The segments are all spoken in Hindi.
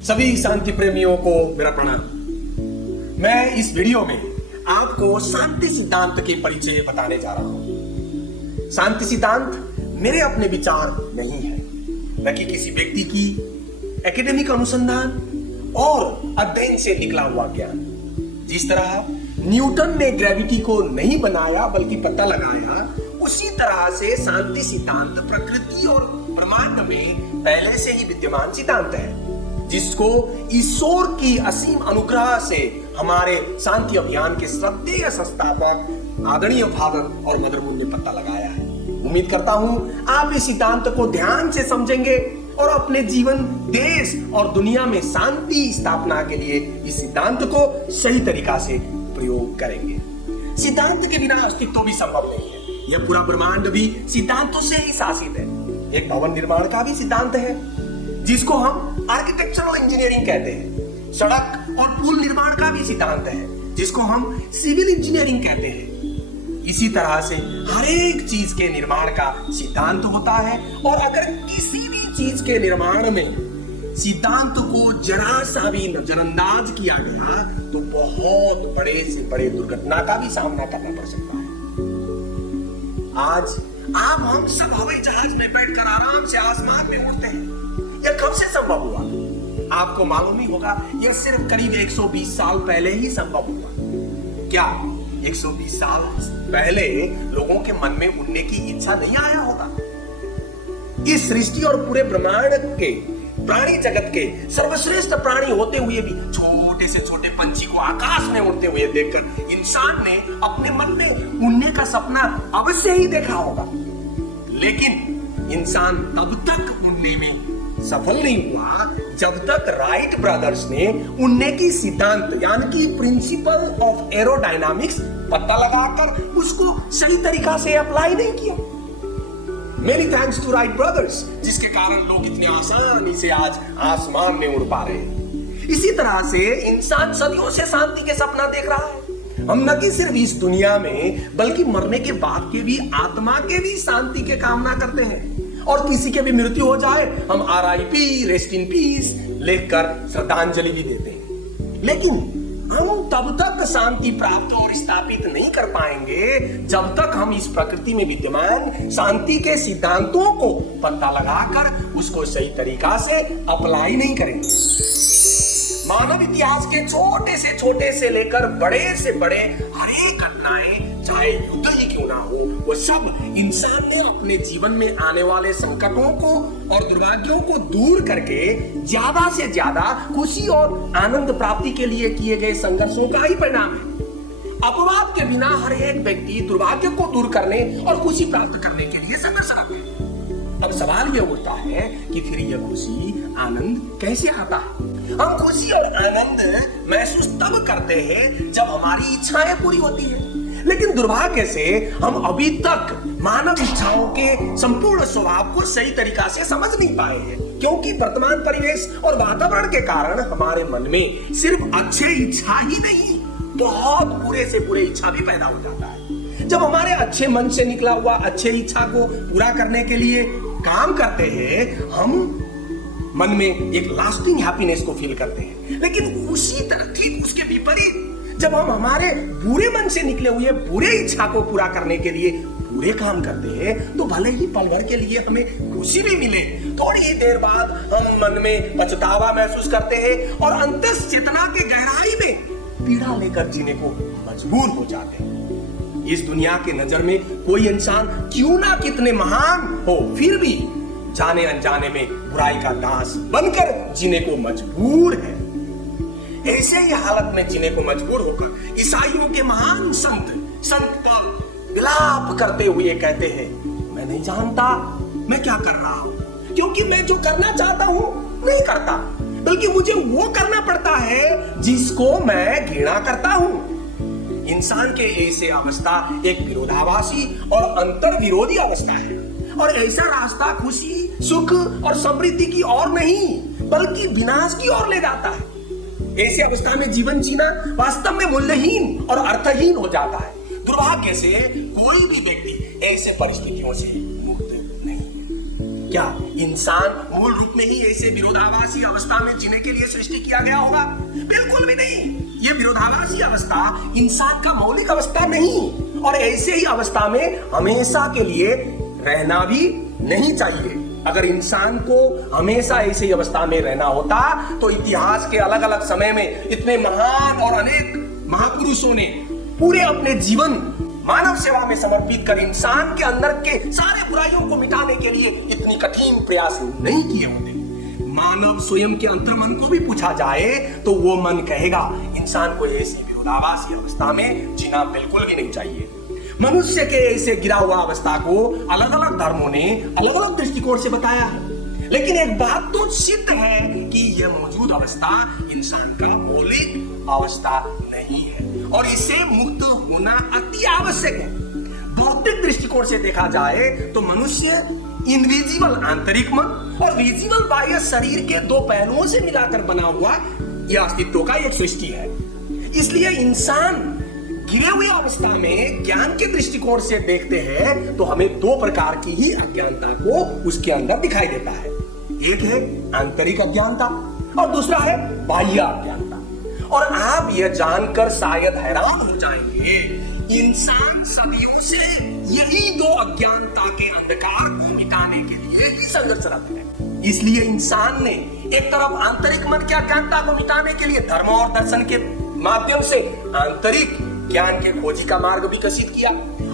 सभी शांति प्रेमियों को मेरा प्रणाम। मैं इस वीडियो में आपको शांति सिद्धांत के परिचय बताने जा रहा हूं। शांति सिद्धांत मेरे अपने विचार नहीं है, न कि किसी व्यक्ति की एकेडमिक अनुसंधान और अध्ययन से निकला हुआ ज्ञान। जिस तरह न्यूटन ने ग्रेविटी को नहीं बनाया बल्कि पता लगाया, उसी तरह से शांति सिद्धांत प्रकृति और ब्रह्मांड में पहले से ही विद्यमान सिद्धांत है, जिसको ईश्वर की असीम अनुग्रह से हमारे शांति अभियान के श्रद्धेय संस्थापक आदरणीय फादर और मदर मून ने पता लगाया है। उम्मीद करता हूं आप इस सिद्धांत को ध्यान से समझेंगे और अपने जीवन, देश और दुनिया में शांति स्थापना के लिए इस सिद्धांत को सही तरीका से प्रयोग करेंगे। सिद्धांत के बिना अस्तित्व भी संभव नहीं है। यह पूरा ब्रह्मांड भी सिद्धांतों से ही शासित है। एक भवन निर्माण का भी सिद्धांत है, जिसको हम आर्किटेक्चरल इंजीनियरिंग कहते हैं। सड़क और पुल निर्माण का भी सिद्धांत है, जिसको हम सिविल इंजीनियरिंग कहते हैं। इसी तरह से हर एक चीज के निर्माण का सिद्धांत होता है, और अगर किसी भी चीज के निर्माण में सिद्धांत को जरा सा भी नजरअंदाज किया गया तो बहुत बड़े से बड़े दुर्घटना का भी सामना करना पड़ सकता है। आज आप हम सब हवाई जहाज में बैठकर आराम से आसमान में उड़ते हैं। यह कब से संभव हुआ? आपको मालूम ही होगा, यह सिर्फ करीब 120 साल पहले ही संभव हुआ। क्या 120 साल पहले लोगों के मन में उड़ने की इच्छा नहीं आया होगा? इस सृष्टि और पूरे ब्रह्मांड के प्राणी जगत के सर्वश्रेष्ठ प्राणी होते हुए भी छोटे से छोटे पंछी को आकाश में उड़ते हुए देखकर इंसान ने अपने मन में उड़ने का सपना अवश्य ही देखा होगा। लेकिन इंसान तब तक उड़ने में सफल नहीं हुआ जब तक राइट ब्रदर्स ने उड़ने की सिद्धांत यानी कि प्रिंसिपल ऑफ एरोडायनामिक्स पता लगाकर उसको सही तरीका से अप्लाई नहीं किया। Many thanks to right brothers, जिसके कारण लोग इतने आसानी से आज आसमान में उड़ पा रहे हैं। इसी तरह से इंसान सदियों से शांति के सपना देख रहा है। हम न कि सिर्फ इस दुनिया में बल्कि मरने के बाद के भी आत्मा के भी शांति के कामना करते हैं, और किसी के भी मृत्यु हो जाए हम RIP रेस्ट इन पीस लिखकर श्रद्धांजलि भी देते हैं। लेकिन हम तब तक शांति प्राप्त और स्थापित नहीं कर पाएंगे जब तक हम इस प्रकृति में विद्यमान शांति के सिद्धांतों को पता लगाकर उसको सही तरीका से अप्लाई नहीं करेंगे। मानव इतिहास के छोटे से लेकर बड़े से बड़े हर एक घटनाएं, चाहे युद्ध ही क्यों ना हो, वो सब इंसान ने अपने जीवन में आने वाले संकटों को और दुर्भाग्यों को दूर करके ज्यादा से ज्यादा खुशी और आनंद प्राप्ति के लिए किए गए संघर्षों का ही परिणाम है। अपवाद के बिना हर एक व्यक्ति दुर्भाग्य को दूर करने और खुशी प्राप्त करने के लिए संघर्षरत है। अब सवाल यह उठता है कि फिर यह खुशी आनंद कैसे आता है? हम खुशी और आनंद महसूस तब करते हैं जब हमारी इच्छाएं पूरी होती है। लेकिन दुर्भाग्य से हम अभी तक मानव इच्छाओं के संपूर्ण स्वभाव को सही तरीका से समझ नहीं पाए हैं, क्योंकि वर्तमान परिवेश और वातावरण के कारण हमारे मन में सिर्फ अच्छे इच्छा ही नहीं, बहुत बुरे से बुरे इच्छा भी पैदा हो जाता है। जब हमारे अच्छे मन से निकला हुआ अच्छे इच्छा को पूरा करने के लिए काम करते हैं, हम मन में एक लास्टिंग हैप्पीनेस को फील करते हैं। लेकिन उसी तरह ठीक उसके विपरीत जब हम हमारे बुरे मन से निकले हुए बुरे इच्छा को पूरा करने के लिए बुरे काम करते हैं, तो भले ही पल भर के लिए हमें खुशी भी मिले, थोड़ी ही देर बाद हम मन में पछतावा महसूस करते हैं और अंतस चेतना के गहराई में पीड़ा लेकर जीने को मजबूर हो जाते हैं। इस दुनिया के नजर में कोई इंसान क्यों ना कितने महान हो, फिर भी जाने अनजाने में बुराई का दास बनकर जीने को मजबूर है। ऐसे ही हालत में जीने को मजबूर होकर ईसाइयों के महान संत पौल विलाप करते हुए कहते हैं, मैं नहीं जानता मैं क्या कर रहा हूं, क्योंकि मैं जो करना चाहता हूं नहीं करता, बल्कि मुझे वो करना पड़ता है जिसको मैं घृणा करता हूं। इंसान के ऐसे अवस्था एक विरोधाभासी और अंतर विरोधी अवस्था है, और ऐसा रास्ता खुशी, सुख और समृद्धि की ओर नहीं बल्कि विनाश की ओर ले जाता है। ऐसी अवस्था में जीवन जीना वास्तव में मूल्यहीन और अर्थहीन हो जाता है। दुर्भाग्य से कोई भी व्यक्ति ऐसे परिस्थितियों से मुक्त नहीं है। क्या इंसान मूल रूप में ही ऐसे विरोधाभासी अवस्था में जीने के लिए सृष्टि किया गया होगा? बिल्कुल भी नहीं। ये विरोधाभासी अवस्था इंसान का मौलिक अवस्था नहीं, और ऐसे ही अवस्था में हमेशा के लिए रहना भी नहीं चाहिए। अगर इंसान को हमेशा ऐसी अवस्था में रहना होता तो इतिहास के अलग अलग समय में इतने महान और अनेक महापुरुषों ने पूरे अपने जीवन मानव सेवा में समर्पित कर इंसान के अंदर के सारे बुराइयों को मिटाने के लिए इतनी कठिन प्रयास नहीं किए होते। मानव स्वयं के अंतर्मन को भी पूछा जाए तो वो मन कहेगा इंसान को ऐसी विरोधाभासी अवस्था में जीना बिल्कुल भी नहीं चाहिए। मनुष्य के ऐसे गिरा हुआ अवस्था को अलग अलग धर्मों ने अलग अलग दृष्टिकोण से बताया है, लेकिन एक बात तो सिद्ध है कि यह मौजूद अवस्था इंसान का मौलिक अवस्था नहीं है और इससे मुक्त होना अति आवश्यक है। भौतिक दृष्टिकोण से देखा जाए तो मनुष्य इनविजिबल आंतरिक मन और विजिबल बाह्य शरीर के दो पहलुओं से मिलाकर बना हुआ यह अस्तित्व का एक सृष्टि है। इसलिए इंसान गिरे हुए अवस्था में ज्ञान के दृष्टिकोण से देखते हैं तो हमें दो प्रकार की ही अज्ञानता को उसके अंदर दिखाई देता है। एक है आंतरिक अज्ञानता और दूसरा है बाह्य अज्ञानता। और आप यह जानकर शायद हैरान हो जाएंगे, इंसान सदियों से यही दो अज्ञानता के अंधकार को मिटाने के लिए ही संघर्षरत है। इसलिए इंसान ने एक तरफ आंतरिक मन की अज्ञानता को मिटाने के लिए धर्म और दर्शन के माध्यम से आंतरिक ज्ञान के खोजी का मार्ग विकसित किया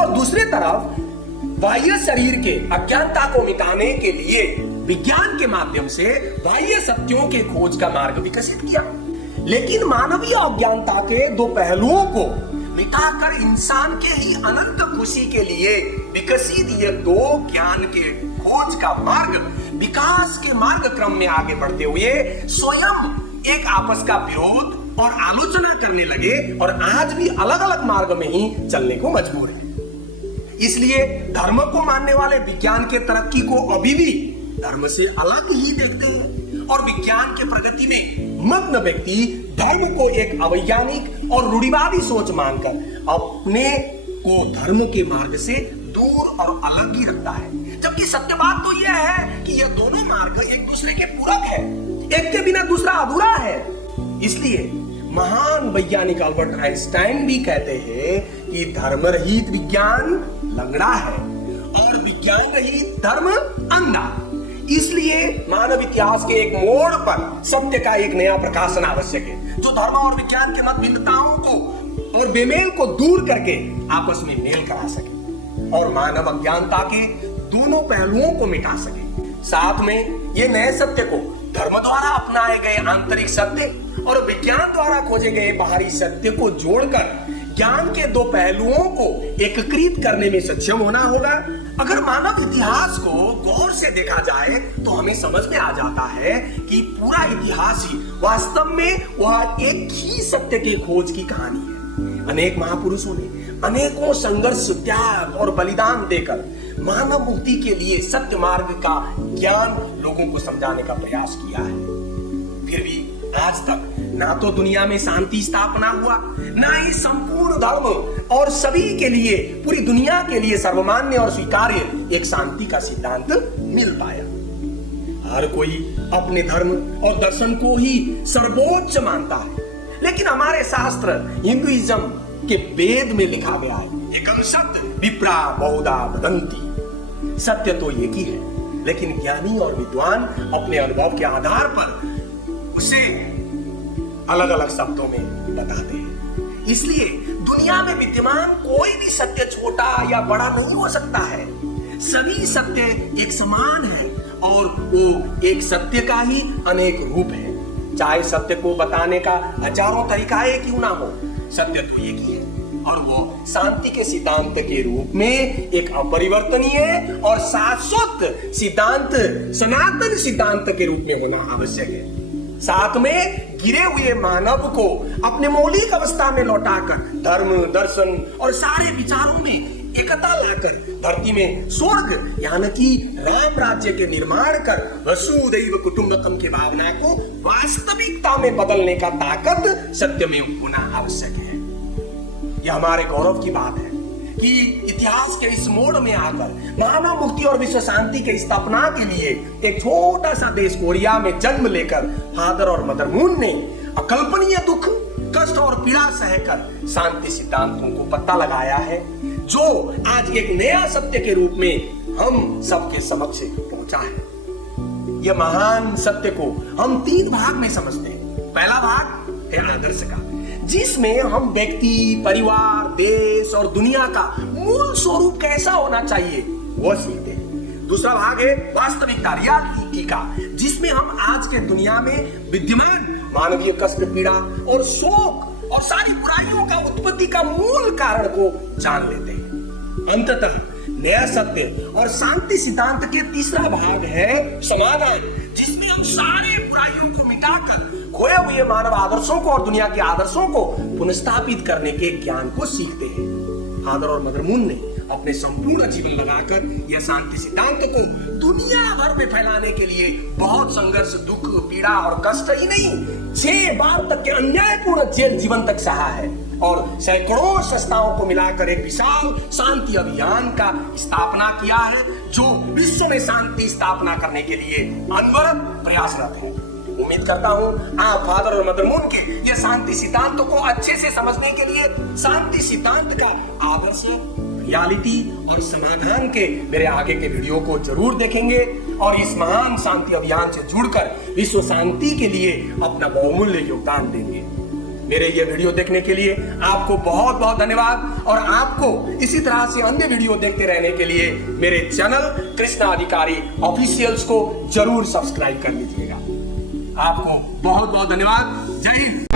और दूसरे तरफ बाह्य शरीर के अज्ञानता को मिटाने के लिए विज्ञान के माध्यम से बाह्य सत्यों के खोज का मार्ग विकसित किया। लेकिन मानवीय अज्ञानता के दो पहलुओं को मिटाकर इंसान के ही अनंत खुशी के लिए विकसित ये दो ज्ञान के खोज का मार्ग विकास के मार्ग क्रम में आगे बढ़ते हुए स्वयं एक आपस का विरोध और आलोचना करने लगे और आज भी अलग अलग मार्ग में ही चलने को मजबूर है। इसलिए धर्म को मानने वाले विज्ञान के तरक्की को अभी भी धर्म से अलग ही देखते हैं और विज्ञान के प्रगति में मग्न व्यक्ति धर्म को एक अवैज्ञानिक और रूढ़िवादी सोच मानकर अपने को धर्म के मार्ग से दूर और अलग ही रखता है। जबकि सत्य बात तो यह है कि यह दोनों मार्ग एक दूसरे के पूरक है, एक के बिना दूसरा अधूरा है। इसलिए महान वैज्ञानिक अल्बर्ट आइंस्टाइन भी कहते हैं कि धर्म रहित विज्ञान लंगड़ा है और विज्ञान रहित धर्म अंधा। इसलिए मानव इतिहास के एक मोड़ पर सत्य का एक नया प्रकाशन आवश्यक है जो धर्म और विज्ञान के मत भिन्नताओं को और बेमेल को दूर करके आपस में मेल करा सके और मानव अज्ञानता के दोनों पहलुओं को मिटा सके। साथ में ये नए सत्य को धर्म द्वारा अपनाए गए आंतरिक सत्य और विज्ञान द्वारा खोजे गए बाहरी सत्य को जोड़कर ज्ञान के दो पहलुओं को एकीकृत करने में सक्षम होना होगा। अगर मानव इतिहास को गौर से देखा जाए तो हमें समझ में आ जाता है कि पूरा इतिहास ही वास्तव में वह एक ही सत्य के खोज की कहानी है। अनेक महापुरुषों ने अनेकों संघर्ष, त्याग और बलिदान देकर मानव मुक्ति के लिए सत्य मार्ग का ज्ञान लोगों को समझाने का प्रयास किया है। फिर भी आज तक ना तो दुनिया में शांति स्थापना हुआ, ना ही संपूर्ण धर्म और सभी के लिए, पूरी दुनिया के लिए सर्वमान्य और स्वीकार्य एक शांति का सिद्धांत मिल पाया। हर कोई अपने धर्म और दर्शन को ही सर्वोच्च मानता है, लेकिन हमारे शास्त्र हिंदुइज्म के वेद में लिखा गया है, एकम सत्य विप्रा बहुधा वदन्ति। सत्य तो एक ही है, लेकिन ज्ञानी और विद्वान अपने अनुभव के आधार पर उसे अलग अलग शब्दों में बताते हैं। इसलिए दुनिया में विद्यमान कोई भी सत्य छोटा या बड़ा नहीं हो सकता है। सभी सत्य एक समान है और वो एक सत्य का ही अनेक रूप है। चाहे सत्य को बताने का हजारों तरीकाएं क्यों ना हो, सत्य तो एक ही है और वो शांति के सिद्धांत के रूप में एक अपरिवर्तनीय और शाश्वत सिद्धांत, सनातन सिद्धांत के रूप में होना आवश्यक है। साथ में गिरे हुए मानव को अपने मौलिक अवस्था में लौटाकर धर्म, दर्शन और सारे विचारों में एकता लाकर धरती में स्वर्ग यानी कि राम राज्य के निर्माण कर वसुदैव कुटुंबकम के भावना को वास्तविकता में बदलने का ताकत सत्य में होना आवश्यक है। यह हमारे गौरव की बात है कि इतिहास के इस मोड़ में आकर मानव मुक्ति और विश्व शांति के स्थापना के लिए एक छोटा सा देश कोरिया में जन्म लेकर फादर और मदर मून ने अकल्पनीय दुख, कष्ट और पीड़ा सहकर शांति सिद्धांतों को पता लगाया है, जो आज एक नया सत्य के रूप में हम सबके समक्ष पहुंचा है। यह महान सत्य को हम 3 भाग में समझते हैं। पहला भाग है आदर्श का, जिसमें हम व्यक्ति, परिवार, देश और दुनिया का मूल स्वरूप कैसा होना चाहिए वह सीखते हैं। दूसरा भाग है वास्तविकता, रियलिटी का, जिसमें हम आज के दुनिया में विद्यमान मानवीय कष्ट, पीड़ा और शोक और सारी बुराइयों का उत्पत्ति का मूल कारण को जान लेते हैं। अंततः नया सत्य और शांति सिद्धांत के तीसरा भाग है समाधान, जिसमें हम सारे बुराइयों को मिटाकर खोए हुए मानव आदर्शों को और दुनिया के आदर्शों को पुनर्स्थापित करने के ज्ञान को सीखते हैं। फादर और मदर मून ने अपने संपूर्ण जीवन लगाकर यह शांति सिद्धांत को दुनिया भर में फैलाने के लिए बहुत संघर्ष, दुख, पीड़ा और कष्ट ही नहीं, 6 बार तक के अन्यायपूर्ण जेल जीवन तक सहा है और सैकड़ों संस्थाओं को मिलाकर एक विशाल शांति अभियान का स्थापना किया है, जो विश्व में शांति स्थापना करने के लिए अनवरत प्रयासरत है। उम्मीद करता हूं आप फादर और मदर मून के ये शांति सिद्धांतों को अच्छे से समझने के लिए शांति सिद्धांत का आदर्श, रियलिटी और समाधान के मेरे आगे के वीडियो को जरूर देखेंगे और इस महान शांति अभियान से जुड़कर विश्व शांति के लिए अपना बहुमूल्य योगदान देंगे। मेरे ये वीडियो देखने के लिए आपको बहुत बहुत धन्यवाद और आपको इसी तरह से अन्य वीडियो देखते रहने के लिए मेरे चैनल कृष्णा अधिकारी ऑफिशियल्स को जरूर सब्सक्राइब कर लीजिएगा। आपको बहुत बहुत धन्यवाद। जय हिंद।